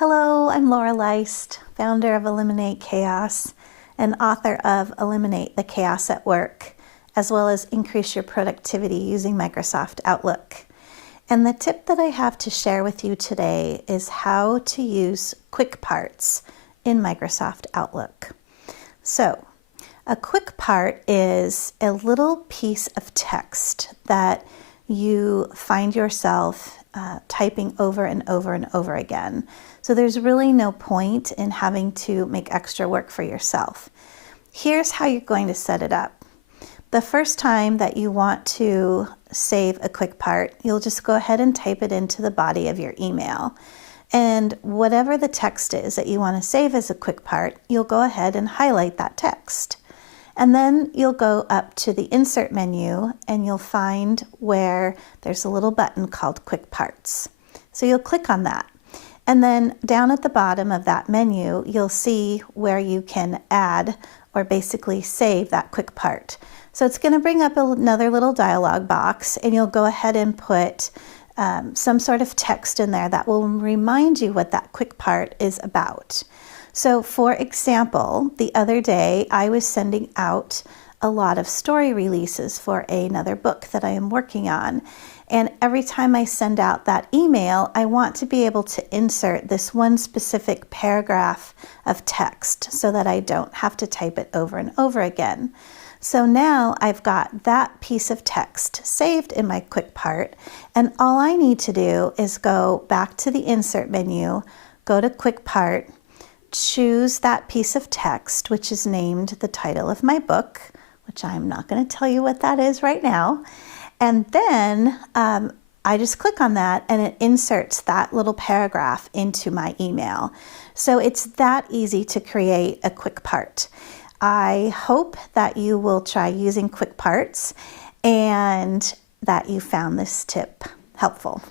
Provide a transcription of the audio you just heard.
Hello, I'm Laura Leist, founder of Eliminate Chaos and author of Eliminate the Chaos at Work, as well as Increase Your Productivity using Microsoft Outlook. And the tip that I have to share with you today is how to use quick parts in Microsoft Outlook. So, a quick part is a little piece of text that you find yourself typing over and over and over again. So there's really no point in having to make extra work for yourself. Here's how you're going to set it up. The first time that you want to save a quick part, you'll just go ahead and type it into the body of your email. And whatever the text is that you want to save as a quick part, you'll go ahead and highlight that text. And then you'll go up to the Insert menu and you'll find where there's a little button called Quick Parts. So you'll click on that. And then down at the bottom of that menu, you'll see where you can add or basically save that quick part. So it's going to bring up another little dialog box, and you'll go ahead and put some sort of text in there that will remind you what that quick part is about. So for example, the other day I was sending out a lot of story releases for another book that I am working on. And every time I send out that email, I want to be able to insert this one specific paragraph of text so that I don't have to type it over and over again. So now I've got that piece of text saved in my quick part, and all I need to do is go back to the Insert menu, go to Quick Part, choose that piece of text, which is named the title of my book, which I'm not going to tell you what that is right now. And then I just click on that and it inserts that little paragraph into my email. So it's that easy to create a quick part. I hope that you will try using quick parts and that you found this tip helpful.